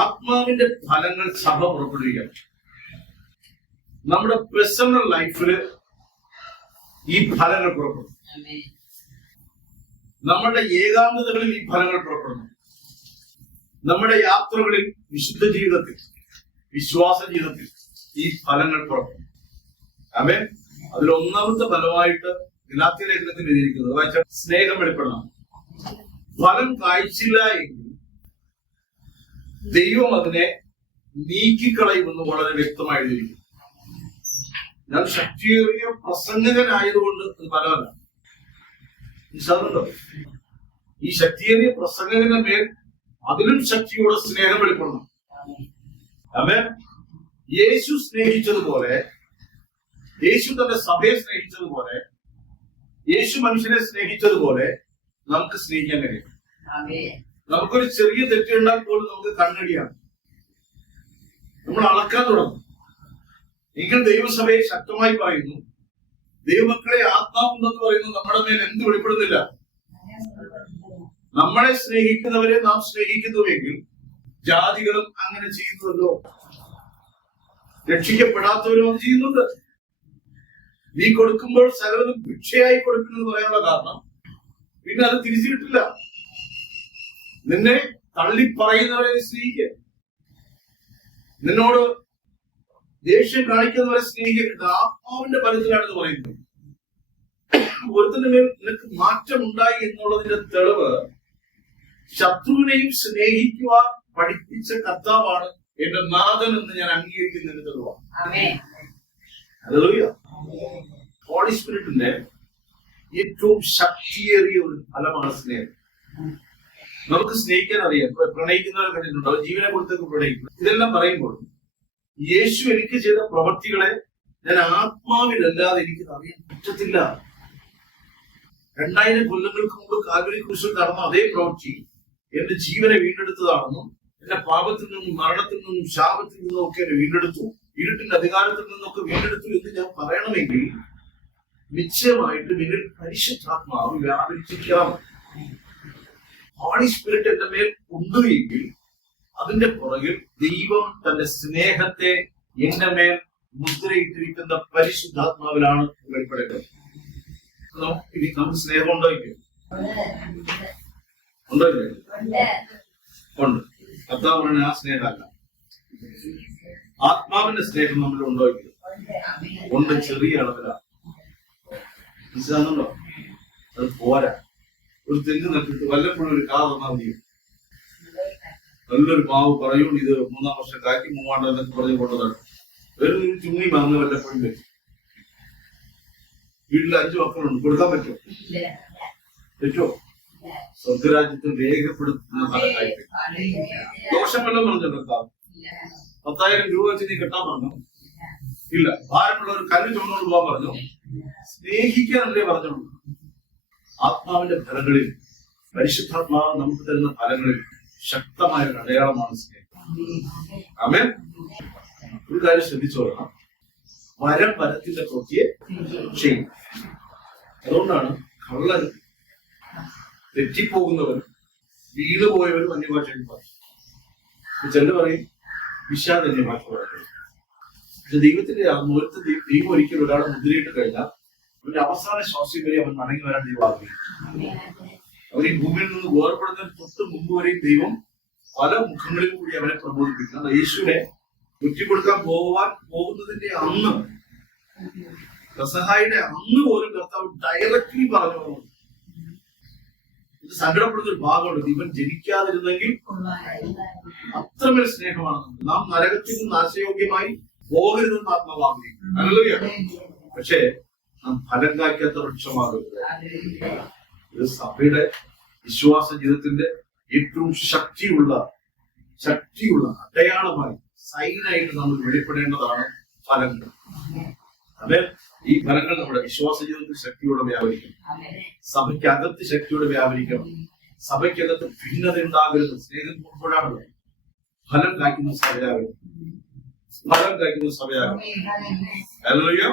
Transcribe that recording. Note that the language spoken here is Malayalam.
ആത്മാവിന്റെ ഫലങ്ങൾ സഭ പുറപ്പെടുവിക്കണം. നമ്മുടെ പേഴ്സണൽ ലൈഫില് ഈ ഫലങ്ങൾ പുറപ്പെടും. നമ്മുടെ ഏകാന്തതകളിൽ ഈ ഫലങ്ങൾ പുറപ്പെടുന്നു. നമ്മുടെ യാത്രകളിൽ, വിശുദ്ധ ജീവിതത്തിൽ, വിശ്വാസ ജീവിതത്തിൽ ഈ ഫലങ്ങൾ പുറപ്പെടും. ആമേൻ. അതിൽ ഒന്നാമത്തെ ഫലമായിട്ട് ഗലാത്യ ലേഖനത്തിൽ എഴുതിയിരിക്കുന്നത് വായിച്ചാൽ സ്നേഹം വെളിപ്പെടണം. ഫലം കായ്ച്ചില്ല എങ്കിൽ ദൈവം അതിനെ നീക്കിക്കളയുമെന്ന് വളരെ വ്യക്തമായി എഴുതിയിരിക്കുന്നു. ഞാൻ ശക്തിയേറിയ പ്രസംഗകനായതുകൊണ്ട് അത് ഫലമല്ല. മനസ്സിലാകുന്നുണ്ടോ? ഈ ശക്തിയേറിയ പ്രസംഗകന്റെ മേൽ അതിലും ശക്തിയോടെ സ്നേഹം വെളിപ്പെടണം. ആമേൻ. യേശു സ്നേഹിച്ചതുപോലെ, യേശു തന്റെ സഭയെ സ്നേഹിച്ചതുപോലെ, യേശു മനുഷ്യനെ സ്നേഹിച്ചതുപോലെ നമുക്ക് സ്നേഹിക്കാൻ കഴിയും. നമുക്കൊരു ചെറിയ തെറ്റുണ്ടാൽ പോലും നമുക്ക് കണ്ണടിയാണ്. നമ്മൾ അളക്കാൻ തുടങ്ങും. എങ്കിൽ ദൈവസഭയെ ശക്തമായി പറയുന്നു, ദൈവമക്കളെ ആത്മാവുണ്ടെന്ന് പറയുന്നു, നമ്മുടെ മേൽ എന്ത് വെളിപ്പെടുന്നില്ല? നമ്മളെ സ്നേഹിക്കുന്നവരെ നാം സ്നേഹിക്കുന്നുവെങ്കിൽ ജാതികളും അങ്ങനെ ചെയ്യുന്നുവല്ലോ. രക്ഷിക്കപ്പെടാത്തവരും അത് ചെയ്യുന്നുണ്ട്. നീ കൊടുക്കുമ്പോൾ സകലതും ഭിക്ഷയായി കൊടുക്കുന്നത് പറയാനുള്ള കാരണം പിന്നെ അത് തിരിച്ചു കിട്ടില്ല. നിന്നെ തള്ളി പറയുന്നവരെ സ്നേഹിക്കുക, നിന്നോട് ദേഷ്യം കാണിക്കുന്നവരെ സ്നേഹിക്കുക. ആത്മാവിന്റെ ഫലത്തിലാണ് ഇത് പറയുന്നത്. ഒരുത്തിന്റെ മേൽ നിനക്ക് മാറ്റം ഉണ്ടായി എന്നുള്ളതിന്റെ തെളിവ് ശത്രുവിനെയും സ്നേഹിക്കുവാൻ പഠിപ്പിച്ച കർത്താവാണ് എന്റെ നാഥൻ എന്ന് ഞാൻ അംഗീകരിക്കുന്നതിന് തെളിവാണ്. ഹല്ലേലൂയ. ഹോളി സ്പിരിറ്റിന്റെ ഏറ്റവും ശക്തിയേറിയ ഒരു ഫലമാണ് സ്നേഹം. നമുക്ക് സ്നേഹിക്കാൻ അറിയാം. പ്രണയിക്കുന്നവരെ കണ്ടിട്ടുണ്ടോ? ജീവനെ കൊടുത്തൊക്കെ പ്രണയിക്കുന്നു. ഇതെല്ലാം പറയുമ്പോൾ യേശു എനിക്ക് ചെയ്ത പ്രവൃത്തികളെ ഞാൻ ആത്മാവിലല്ലാതെ എനിക്ക് അറിയാൻ പറ്റത്തില്ല. 2000 കൊല്ലങ്ങൾക്ക് മുമ്പ് കാൽവരി ക്രൂശിൽ നടന്ന അതേ പ്രവൃത്തി എന്റെ ജീവനെ വീണ്ടെടുത്തതാണെന്നും എന്റെ പാപത്തിൽ നിന്നും, മരണത്തിൽ നിന്നും, ശാപത്തിൽ നിന്നും ഒക്കെ എന്നെ വീണ്ടെടുത്തു, ഇരുട്ടിന്റെ അധികാരത്തിൽ നിന്നൊക്കെ വീണ്ടെടുത്തു എന്ന് ഞാൻ പറയണമെങ്കിൽ നിശ്ചയമായിട്ട് എന്നിൽ പരിശുദ്ധാത്മാവ് വ്യാപരിച്ചിരിക്കണം. ഹോളി സ്പിരിറ്റ് എന്റെ മേൽ ഉണ്ട് എങ്കിൽ അതിന്റെ പുറകിൽ ദൈവം തന്റെ സ്നേഹത്തെ എന്റെ മേൽ മുദ്രയിട്ടിരിക്കുന്ന പരിശുദ്ധാത്മാവിലാണ് വെളിപ്പെടുന്നത്. ഇനി നമുക്ക് സ്നേഹം ഉണ്ടോ? ഉണ്ടോ? ഉണ്ട്. കർത്താവ് പറഞ്ഞ ആ സ്നേഹമല്ല, ആത്മാവിന്റെ സ്നേഹം നമ്മൾ ഉണ്ടോ? ഉണ്ട്, ചെറിയ അളവിലാണ്. മനസ്സിലാകുന്നുണ്ടോ? അത് പോരാ. ഒരു തെങ്ങ് നട്ടിട്ട് വല്ലപ്പോഴും ഒരു കാ തന്നാൽ മതി. നല്ലൊരു മാവ് പറയൂ, ഇത് 3-ാം വർഷം കാക്കി മൂവാണ്ട് എന്നൊക്കെ പറഞ്ഞു കൊണ്ടതാണ്. വെറും ചുണ്ണി മാങ്ങ വല്ലപ്പോഴും വെച്ചു. വീട്ടിൽ 5 മക്കളുണ്ട്, കൊടുക്കാൻ പറ്റുമോ? പറ്റുമോ? സ്വർഗരാജ്യത്തിൽ രേഖപ്പെടുത്തുന്ന ഫലമായിട്ട് ദോഷമെല്ലാം പറഞ്ഞു കർത്താവ്. 10,000 രൂപ വെച്ച് നീ കെട്ടാൻ പറഞ്ഞു? ഇല്ല. ഭാരമുള്ള ഒരു കല്ല് ചുമന്നുകൊണ്ട് പോകാൻ പറഞ്ഞു? സ്നേഹിക്കാനല്ലേ പറഞ്ഞോളൂ. ആത്മാവിന്റെ ഫലങ്ങളിൽ, പരിശുദ്ധാത്മാവ് നമുക്ക് തരുന്ന ഫലങ്ങളിൽ ശക്തമായ ഒരു അടയാളമാണ് സ്നേഹം. ആമേൻ. ഒരു കാര്യം ശ്രദ്ധിച്ചോളണം, വരം വരത്തിന്റെ പ്രവൃത്തിയെ ചെയ്യും. അതുകൊണ്ടാണ് കള്ളൻ, തെറ്റിപ്പോകുന്നവരും വീണുപോയവരും അന്യഭാഷയിൽ പറയും. ചിലർ പറയും വിഷാദ അന്യഭാഷ പറയുന്നത്. പക്ഷെ ദൈവത്തിന്റെ ദൈവം ഒരിക്കലും ഒരാളെ മുദ്രയിട്ട് കഴിഞ്ഞാൽ അവന്റെ അവസാന ശ്വാസം വരെ അവൻ മടങ്ങി വരാൻ ദൈവം ആഗ്രഹിക്കും. അവർ ഈ ഭൂമിയിൽ നിന്ന് വേർപ്പെടുന്നതിന് തൊട്ട് മുമ്പ് വരെയും ദൈവം പല മുഖങ്ങളിൽ കൂടി അവനെ പ്രബോധിപ്പിക്കുന്നത്. യേശുവിനെ കുറ്റിക്കൊടുക്കാൻ പോകുന്നതിന്റെ അന്ന്, പെസഹായുടെ അന്ന് പോലും കർത്താവ് ഡയറക്റ്റ്ലി പറഞ്ഞു. ഇത് സങ്കടപ്പെടുന്ന ഒരു ഭാഗമുണ്ട്. ഇവൻ ജനിക്കാതിരുന്നെങ്കിൽ അത്രമേൽ സ്നേഹമാണ്. നാം നരകത്തിൽ നിന്ന് നാശയോഗ്യമായി പോകരുതെന്ന് ആത്മാവ് ആഗ്രഹിക്കും. ഹല്ലേലൂയ. പക്ഷേ നാം ഫലം കായ്ക്കാത്ത വൃക്ഷമാകരുത്. ഇത് സഭയുടെ വിശ്വാസ ജീവിതത്തിന്റെ ഏറ്റവും ശക്തിയുള്ള അടയാളമായി, സൈനായിട്ട് നമ്മൾ വെളിപ്പെടേണ്ടതാണ് ഫലങ്ങൾ. അതെ, ഈ ഫലങ്ങൾ നമ്മുടെ വിശ്വാസ ജീവിതത്തിൽ ശക്തിയോടെ വ്യാപരിക്കണം. സഭയ്ക്കകത്ത് ശക്തിയോടെ വ്യാപരിക്കണം. സഭയ്ക്കകത്ത് ഭിന്നത ഉണ്ടാകരുത്. സ്നേഹം കൂടുമ്പോഴാണ് ഫലം കായ്ക്കുന്ന സഭയാകരുത്. ഫലം കായ്ക്കുന്ന സഭയാകരുത്. ഹല്ലേലൂയ.